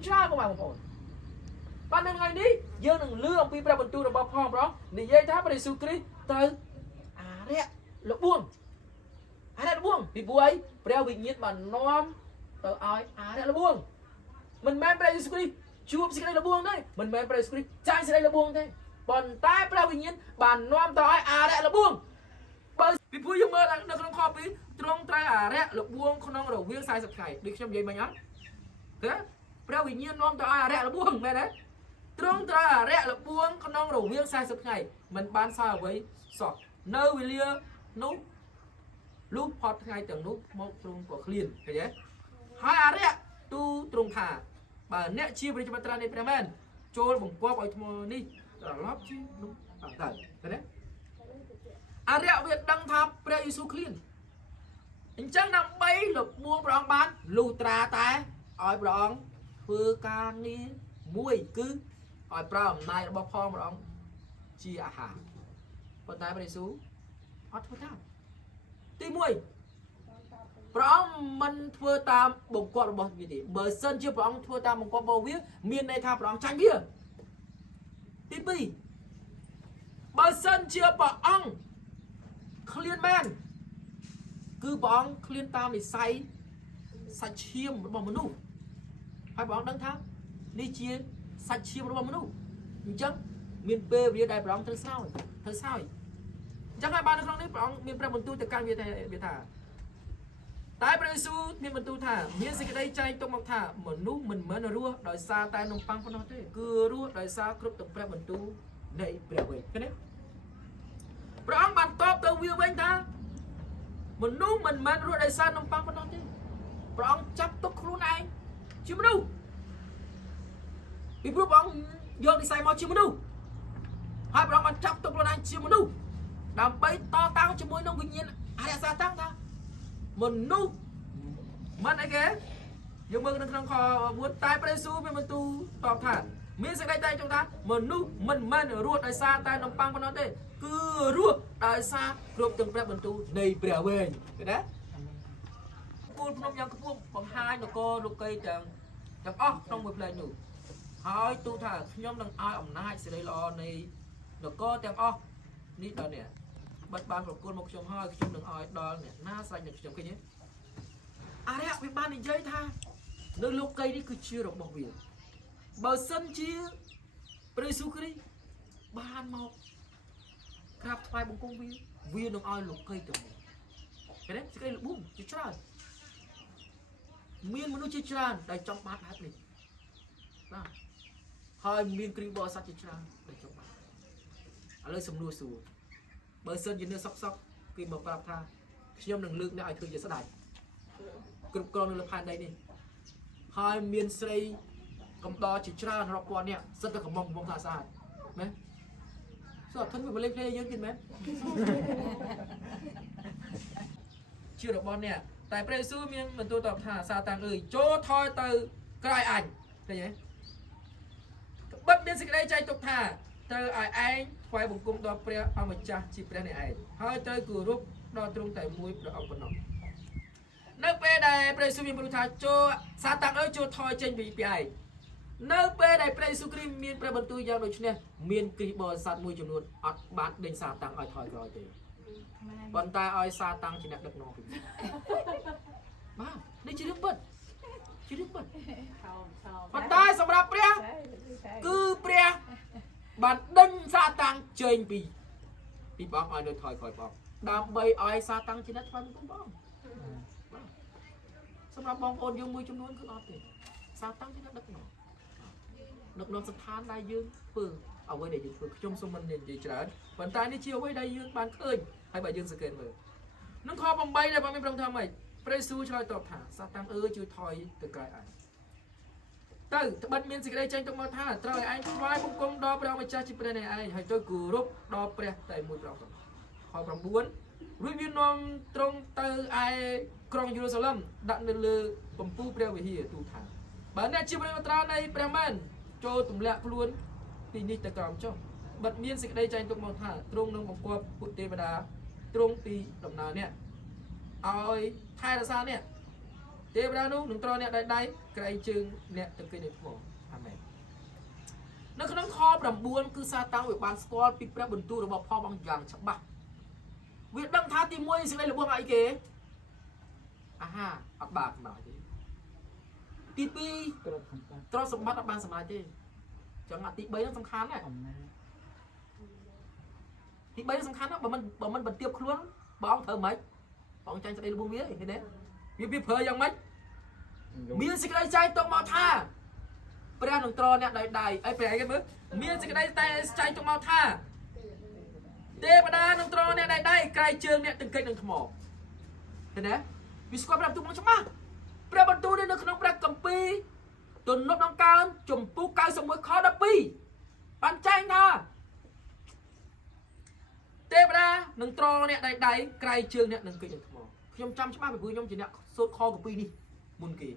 មានច្រើនបងប្អូនបាននៅថ្ងៃនេះយើងនឹងលឺអំពីព្រះបន្ទូលរបស់ផងប្រងនិយាយថាព្រះយេស៊ូវគ្រីស្ទទៅអារៈលបួងអារៈលបួងពីព្រោះអីព្រះវិញ្ញាណបាននាំទៅឲ្យអារៈលបួងមិនមែនព្រះយេស៊ូវគ្រីស្ទជួបសេចក្តីលបួងទេមិនមែនព្រះយេស៊ូវគ្រីស្ទចាញ់សេចក្តីលបួងទេប៉ុន្តែព្រះវិញ្ញាណបាននាំទៅឲ្យអារៈលបួងបើពីព្រោះយើងមើលនៅក្នុងខ2ទ្រង់ត្រូវអារៈលបួងក្នុងរវាង40ថ្ងៃដូចខ្ញុំនិយាយមិញអត់ទេព្រះវិញ្ញាណនាំទៅឲ្យអារៈលបួងមែនទេទ្រង់ត្រូវអារៈលបួងក្នុងរវាង40ថ្ងៃមិនបានសល់អ្វីសោះនៅវេលានោះលុះផុតថ្ងៃទាំងនោះមកទ្រង់ក៏ឃ្លានឃើញទេហើយអារៈទូទ្រង់ថាបើអ្នកជាព្រះចត្រានៃព្រះមែនចូលបង្គាប់ឲ្យថ្មនេះត្រឡប់ជានោះទៅឃើញទេអារៈវាដឹងថាព្រះយេស៊ូវឃ្លានអញ្ចឹងដើម្បីលបួងព្រះអង្គបានលុះត្រាតែឲ្យព្រះអង្គធ្វើការងារមួយគឺឲ្យប្រើអំណាចរបស់ផងព្រះអង្គជាអាហារប៉ុន្តែព្រះយេស៊ូវអត់ធ្វើតាមទី1ព្រះអង្គមិនធ្វើតាមបង្គាប់របស់វាទេបើសិនជាព្រះអង្គធ្វើតាមបង្គាប់របស់វាមានន័យថាព្រះអង្គចាញ់វាទី2បើសិនជាព្រះអង្គឃ្លានមែនគឺព្រះអង្គឃ្លានតាមនិស័យសាច់ឈាមរបស់មនុស្សហើយព្រះអង្គដឹងថានេះជាសាច់ឈាមរបស់មនុស្សអញ្ចឹងមានពេលវេលាដែលព្រះអង្គត្រូវស្រោចអញ្ចឹងហើយបាននៅក្នុងនេះព្រះអង្គមានព្រះបន្ទូលទៅកាន់វាថាតែព្រះយេស៊ូវមានបន្ទូលថាមានសេចក្តីចែងទុកមកថាមនុស្សមិនមែនរស់ដោយសារតែនំប៉័ងប៉ុណ្ណោះទេគឺរស់ដោយសារគ្រប់ទាំងព្រះបន្ទូលនៃព្រះវេឃើញទេព្រះអង្គបានតបទៅវាវិញថាមនុស្សមិនមែនរស់ដោយសារនំប៉័ងប៉ុណ្ណោះទេព្រះអង្គចាប់ទុកខ្លួនឯងជាមនុស្សពីព្រោះព្រះអង្គយកនិស័យមកជាមនុស្សហើយព្រះអង្គបានចាប់ទុកខ្លួនឯងជាមនុស្សដើម្បីតតាំងជាមួយនឹងវិញ្ញាណអរិយសាតាំងថាមនុស្សមិនអីគេយើងមើលនៅក្នុងខ4តែព្រះយេស៊ូវមានបន្ទូលតបថាមានសេចក្តីតែងចង់ថាមនុស្សមិនមែនរស់ដោយសារតែនំប៉័ងប៉ុណ្ណោះទេគឺរស់ដោយសារគ្រប់ទាំងព្រះបន្ទូលនៃព្រះវេឃឃើញទេគូលភ្នំយ៉ាងខ្ពស់បង្ហាញនគរលោកីទាំងអស់ក្នុងមួយផ្លែនោះហើយទូថាខ្ញុំនឹងឲ្យអំណាចសេរីល្អនៃនគរទាំងអស់នេះដល់នេះបាត់បានប្រគល់មកខ្ញុំហើយខ្ញុំនឹងឲ្យដល់អ្នកណាស្រេចនឹងខ្ញុំឃើញទេអរិយវាបាននិយាយថានៅលោកីនេះគឺជារបស់វាបើសិនជាព្រះយេស៊ូវគ្រីស្ទបានមកក្រាបថ្វាយបង្គំវានឹងឲ្យលោកីទៅឃើញទេសេចក្តីលបួងជាច្រើនមានមនុស្សជាច្រើនដែលចង់បានបែបនេះបាទហើយមានគ្រីស្ទបរិស័ទជាច្រើនដែលចង់បានឥឡូវសំណួរសួរបើសិនជានៅសុកគេមកប្រាប់ថាខ្ញុំនឹងលើកអ្នកឲ្យធ្វើជាស្ដេចគ្រប់គ្រងនៅលើផែនដីនេះហើយមានស្រីកំដរជាច្រើនរាប់ពាន់នាក់សិតតែកំងថាស្អាតមែនសួរអត់ធន់វាបលេងភ្លេងយើងទៀតមែនជារបស់អ្នកតែព្រះយេស៊ូវមានបន្ទូលតបថាសាតាំងអើយចូលថយទៅក្រោយអញឃើញទេក្បិតមានសេចក្តីចែងទុកថាត្រូវឲ្យឯងថ្វាយបង្គំដល់ព្រះអម្ចាស់ជាព្រះនៃឯងហើយត្រូវគោរពដល់ទ្រង់តែមួយព្រះអង្គប៉ុណ្ណោះនៅពេលដែលព្រះយេស៊ូវមានបន្ទូលថាចូលសាតាំងអើយចូលថយចេញពីឯងនៅពេលដែលព្រះយេស៊ូវគ្រីស្ទមានព្រះបន្ទូលយ៉ាងដូចនេះមានគ្រីស្ទបរិស័ទមួយចំនួនអត់បានដេញសាតាំងឲ្យថយក្រោយទេប៉ុន្តែឲ្យសាតាំងជាអ្នកដឹកនាំពីបាទនេះជារឿងពិតជារឿងពិតប៉ុន្តែសម្រាប់ព្រះគឺព្រះបានដេញសាតាំងចេញពីព្រះអង្គឲ្យនៅថយក្រោយព្រះដើម្បីឲ្យសាតាំងជាអ្នកថ្វាយបង្គំព្រះអង្គសម្រាប់បងប្អូនយើងមួយចំនួនគឺអត់ទេសាតាំងជាអ្នកដឹកនាំស្ថានដែលយើងធ្វើអ្វីដែលយើងធ្វើខ្ញុំសូមមិននិយាយច្រើនប៉ុន្តែនេះជាអ្វីដែលយើងបានឃើញហើយបើយើងសង្កេតមើលនឹងខ8ដែលបានមានប្រងថាម៉េចព្រះយេស៊ូវឆ្លើយតបថាសាតាំងអើយជួយថយទៅក្រោយឯងទៅត្បិតមានសេចក្តីចេញទុកមកថាត្រូវឲ្យឯងថ្វាយបង្គំដល់ព្រះម្ចាស់ជាព្រះនៃឯងហើយទៅគោរពដល់ព្រះតែមួយព្រះអង្គខ9រួចវានាំត្រង់ទៅឯក្រុងយេរូសាឡិមដាក់នៅលើពំពូព្រះវិហារទូថាបើអ្នកជាព្រះត្រានៃព្រះមែនចូលទម្លាក់ខ្លួនពីនេះទៅក្រោមចុះបិទមានសេចក្តីចែងទុកមកថាទ្រង់នឹងបង្គាប់ពួកទេវតាទ្រង់ពីដំណើរនេះឲ្យថែរក្សានេះ ទេវតានោះនឹងត្រអ្នកដៃក្រែងជើងអ្នកទៅគេនឹងថ្មអាមែននៅក្នុងខ9គឺសាតាំងវាបានស្គាល់ពីព្រះបន្ទូលរបស់ផងអង្គយ៉ាងច្បាស់វាដឹងថាទី1សេចក្តីល្បួងអីគេអាហាអត់បានសម្រាប់ទេទី2ទ្រព្យសម្បត្តិអត់បានសម្រាប់ទេចឹងអាទី3ហ្នឹងសំខាន់ណាស់ទី3សំខាន់ណាស់បើមិនបន្ទាបខ្លួនបងធ្វើម៉េចបងចាញ់សេចក្តីល្បួងវាឃើញទេវាប្រើយ៉ាងម៉េចមានសេចក្តីចែងទុកមកថាព្រះនឹងត្រអ្នកដៃអីព្រះអីគេមើលមានសេចក្តីតែចែងទុកមកថាទេវតានឹងត្រអ្នកដៃក្រែងជើងអ្នកទាំងកិច្ចនឹងថ្មឃើញទេវាស្គាល់ព្រះបន្ទូលមកច្បាស់ព្រះបន្ទូលនៅក្នុងព្រះគម្ពីរទំនុកដង្កើងជំពូក91ខ12បានចែងថាទេវតានឹងត្រអ្នកដៃក្រែងជើងអ្នកនឹងកិច្ចនឹងថ្មខ្ញុំចាំច្បាស់ពីព្រោះខ្ញុំជាអ្នកសូត្រខគម្ពីរនេះមុនគេ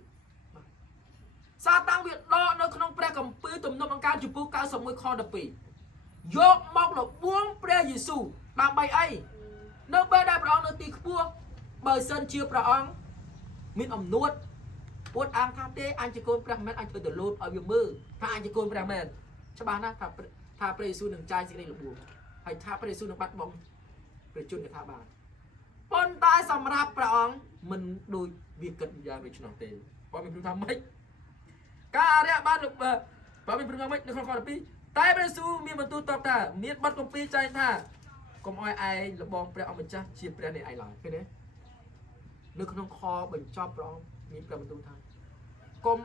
សាតាំងវាដកនៅក្នុងព្រះគម្ពីរទំនុកដង្កើងជំពូក91ខ12យកមកលបួងព្រះយេស៊ូវដើម្បីអីនៅពេលដែលព្រះអង្គនៅទីខ្ពស់បើសិនជាព្រះអង្គមានអំនួតពួតអាងថាទេអញជាកូនព្រះមែនអញធ្វើទៅលោតឲ្យវាមើលថាអញជាកូនព្រះមែនច្បាស់ណាស់ថាព្រះយេស៊ូវនឹងចាយសេចក្តីលបួងហើយថាព្រះយេស៊ូវនឹងបាត់បង់ព្រះជន្មថាបានប៉ុន្តែសម្រាប់ព្រះអង្គមិនដូចវាគិតយ៉ាងដូច្នោះទេបើមានព្រមថាម៉េចការអរិយបានបើមានព្រមថាម៉េចនៅក្នុងខ12តែព្រះយេស៊ូវមានបន្ទូលតបថាមានបទគម្ពីរចែងថាកុំឲ្យឯងលបងព្រះអង្គម្ចាស់ជាព្រះនៃឯងឡើយឃើញទេនៅក្នុងខបញ្ចប់ព្រះអង្គមានព្រះបន្ទូលថា